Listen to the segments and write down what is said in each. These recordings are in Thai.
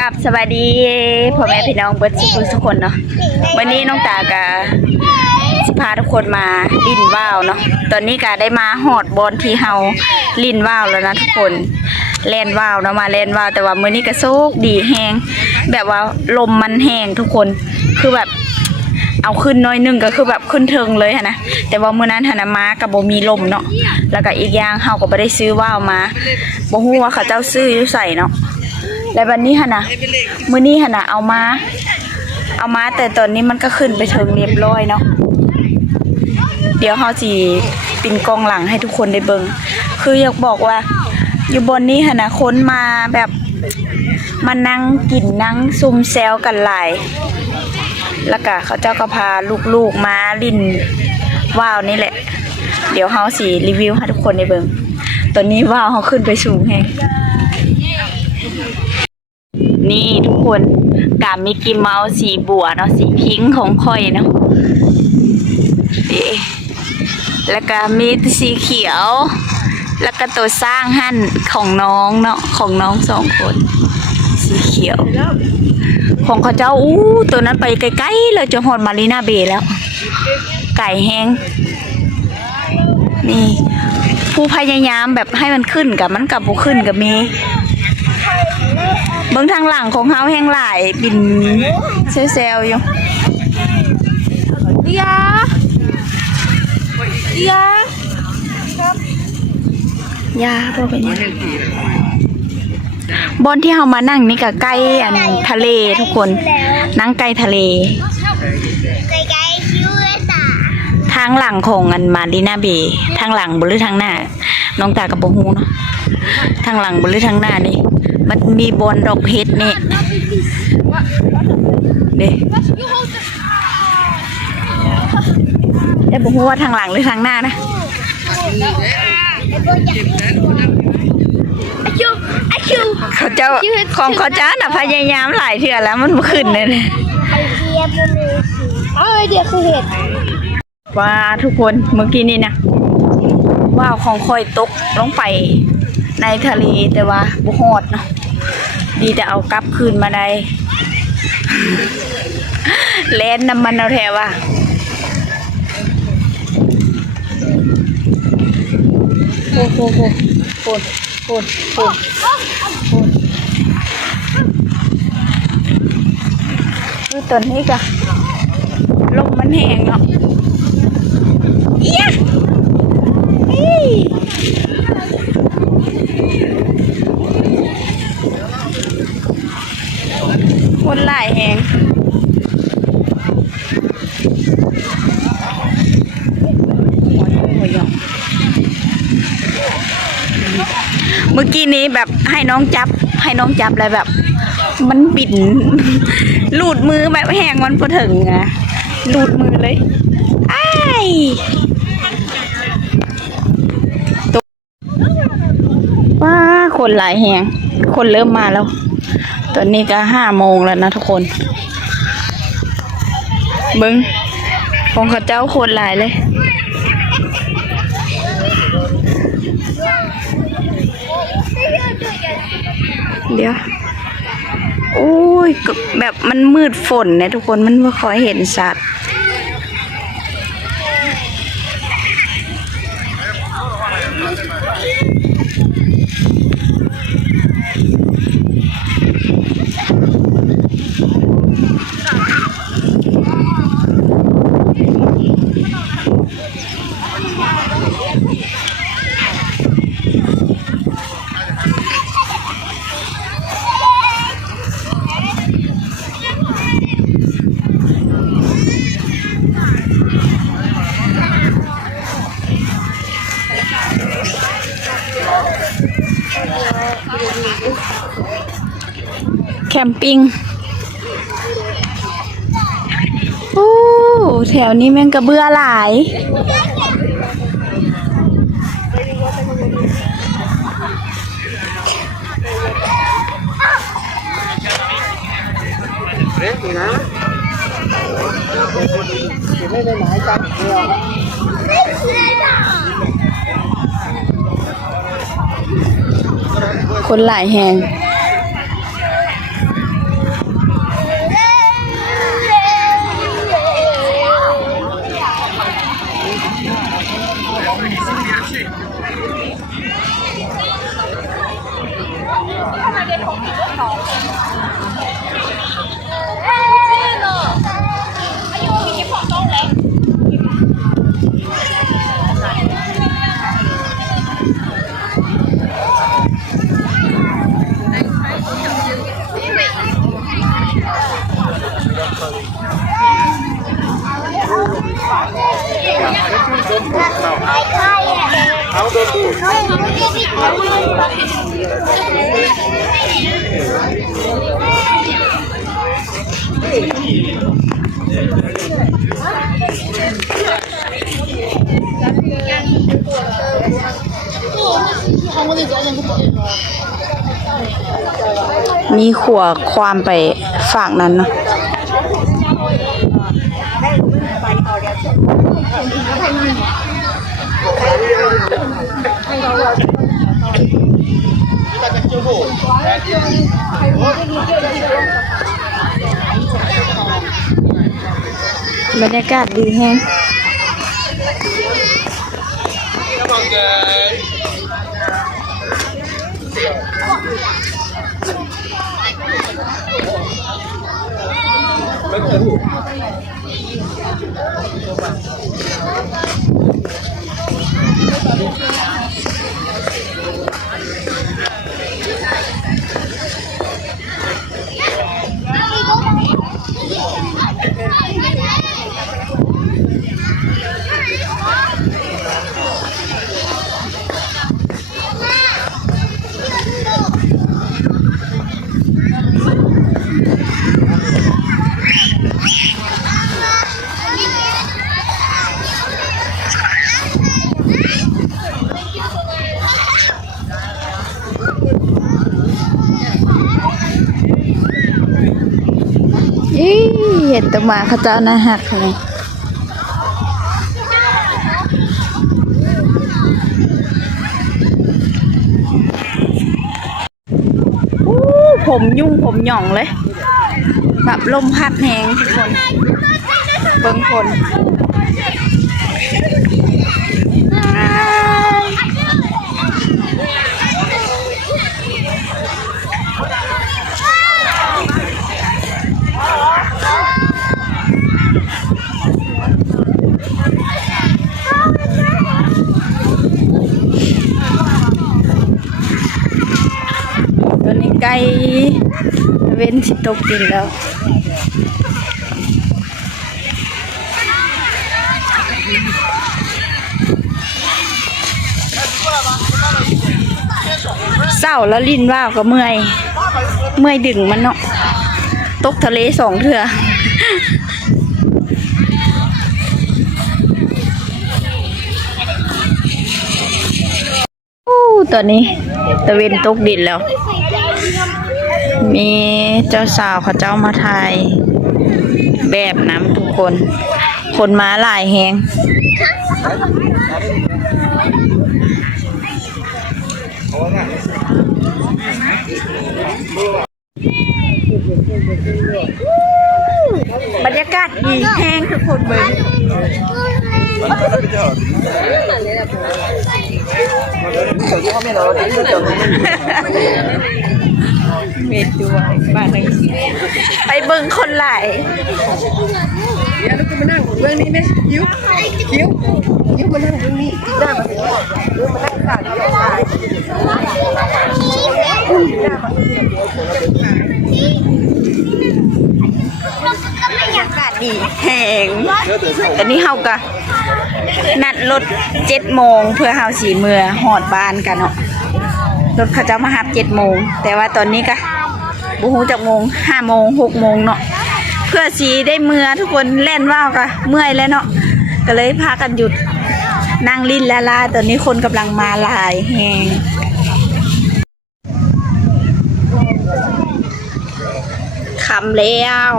กับสวัสดีพ่อแม่พี่น้องเบิร์ดสุขทุกคนเนาะวันนี้น้องตากะสิพาทุกคนมาลินว่าวเนาะตอนนี้กะได้มาหอดบอลที่เฮาลินว่าวแล้วนะทุกคนแลนว่าวเนาะมาแลนว่าวแต่ว่ามื้อนี้ก็โชคดีแฮงแบบว่าลมมันแห้งทุกคนคือแบบเอาขึ้นน้อยหนึงก็คือแบบขึ้นเทิงเลยหั้นนะ แต่ว่ามื้อนั้นหันนะมากับบ่มีลมเนาะแล้วก็อีกอย่างเฮาก็บ่ได้ซื้อว่าวมาบ่ฮู้ว่าเขาเจ้าซื้ออยู่ใส่เนาะ และวันนี้หันะมื้อนี้หันะเอามา เอามาแต่ตอนนี้มันก็ขึ้นไปเทิงเรียบร้อยเนาะเดี๋ยวเฮาสิปินกองหลังให้ทุกคนได้เบิงคืออยากบอกว่า อยู่บนนี้หันะคนมาแบบมานั่งกินนั่งซุมแซวกันหลายแล้วก็เขาเจ้าก็พาลูกๆมาลินว่าวนี่แหละ เดี๋ยวเฮาสิรีวิวให้ทุกคนได้เบิงตอนนี้ว่าวเฮาขึ้นไปสูงแฮง คนกามิกกี้เมาส์สีบัวเนาะสีพิงค์ของค่อยเนาะแล้วก็มีสีเขียว แล้วก็ตัวสร้างหั่นของน้องเนาะของน้องสองคน สีเขียว ของเขาเจ้าอู้ตัวนั้นไปไกลๆเลยจะหอดมารีนาเบย์แล้ว ไก่แห้งนี่ผู้พยายามแบบให้มันขึ้นกับมันกับบุขึ้นกับมี เบื้องทางหลังของเฮาแห้งหลายบินเซลๆอยู่ Dia. Dia. ยาพวกเป็นหยังบนที่เฮามานั่งนี่ก็ใกล้อันทะเลทุกคน นั่งใกล้ทะเล Cái cái chú ấy tả. ทางหลังของอันมารีนาเบย์ทางหลังบหรือทางหน้า น้องตากับโบฮูเนาะทางหลังบหรือทางหน้านี่ มันมีบอนดอกเพชรนี่เด้แต่โบฮูว่าทางหลังหรือทางหน้านะ Chú, à chú. เขาเจ้าของเขาเจ้าน่ะพยายามหลายเทื่อแล้วมันบ่ขึ้นเลยนะ Ai dia khu hệt. ว่าทุกคนเมื่อกี้นี่นะ ว่าวของคอยตกลงไปในทะเลแต่ว่าบุหอดเนาะดีแต่เอากลับคืนมาได้แลนน้ำมันเอาแทว่าโอ้โหโหโหโหโหโหคือตอนนี้ก็ลมมันแห้งเนาะเอี้ย คนหลายแหงหัวยองหัวยองเมื่อกี้นี้แบบให้น้องจับ ให้น้องจับแล้วแบบ มันบินหลุดมือแบบแหงมันพอถึงอะหลุดมือเลยไอ้ คนหลายแหงคนเริ่มมาแล้ว ตอนนี้ก็ห้าโมงแล้วนะทุกคนเบิ้งของเขาเจ้าคนหลายเลยเดี๋ยว โอ้ยแบบมันมืดฝนนี่ยทุกคนมันไม่ค่อยเห็นสัตว์ แแถวนี้แม่งกระเบื้อหลาย คนหลายแหง 我们已经连续。你看看这红多好！哎，这呢？哎呦，我给你放高来。มีขัวความไปฝากนั้นเนาะ บรรยากาศดีแฮงอี แตะมาเขาเจ้าหน้าหักเลยอู้ผมยุ่งผมหย่องเลยแบบลมพัดแหงทุกคน เบิ่งคนอ้ายตอนนี้ใกล้ เว้นสิตกดินแล้วเศร้าแล้วลิ้นว่าวก็เมื่อย เมื่อยดึงมันเนาะตกทะเลสองเถื่ออู้ตอนนี้ตะเวนตกดินแล้ว มีเจ้าสาวเขาเจ้ามาถ่าย แบบน้ำทุกคน คนมาหลายแหงบรรยากาศดีแห้งทุกคนเบิ่ง เมดด้วยบ้านนึงไปเบิ่งคนไหลเดี๋ยวลูกมานั่งเรื่องนี้ไหมคิ้วคิ้วคิ้วมานั่งเรื่องนี้หน้ามาถึงคิ้วมานั่งขาดเดียวขาดบรรยากาศดีแหงแต่นี่เฮากะนัดรถเจ็ดโมงเพื่อเฮาสีเมือหอดบานกันเนาะรถเขาจะมาหับเจ็ดโมง แต่ว่าตอนนี้กะ บูฮูจากโมงห้าโมงหกโมงเนาะเพื่อสีได้เมื่อทุกคนเล่นว่าวกะเมื่อยแล้วเนาะก็เลยพากันหยุดนั่งลิ้นละลาตอนนี้คนกำลังมาลายแหงคำแล้ว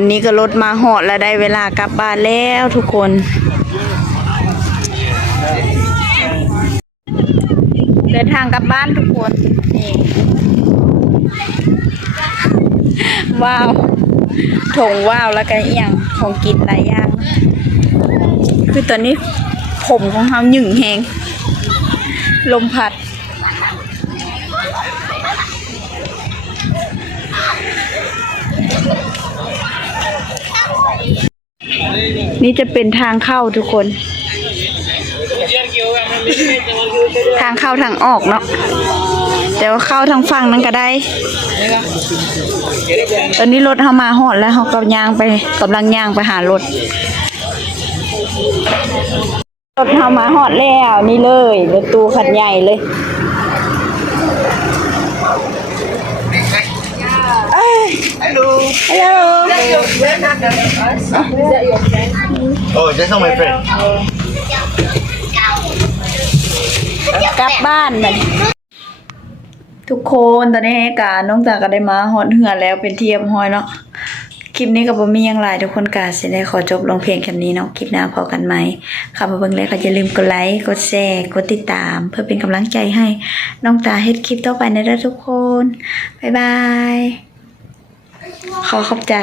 อนนี้ก็รถมาหอดแล้วได้เวลากลับบ้านแล้วทุกคน เดินทางกลับบ้านทุกคนนี่ว้าวถงว้าวแล้วก็อหย่างของกินหลายอย่าง คือตอนนี้ผมของเขาหยิ่งแหงลมพัด นี่จะเป็นทางเข้าทุกคน ทางเข้าทางออกเนาะแต่ว่าเข้าทางฝั่งนั้นก็ได้ ตอนนี้รถเข้ามาหอดแล้วเขากำลังย่างไปกำลังย่างไปหารถ รถเข้ามาหอดแล้วนี่เลยรถตู้คันใหญ่เลย Hello. Oh, that's not my friend. กลับบ้านมันทุกคนตอนนี้กาน้องจากก็ได้มาฮอดเหือแล้วเป็นเทียมห้อยเนาะคลิปนี้ก็บ่มียังหลายทุกคนกาสิได้ขอจบลงเพียงแค่นี้เนาะคลิปหน้าพอกันไหมค่ะมาเบิ่งแล้วก็อย่าลืมกดไลค์กดแชร์กดติดตาม เพื่อเป็นกำลังใจให้น้องตาเฮ็ดคลิปต่อไปนะเด้ทุกคนบ๊ายบายขอขอบใจ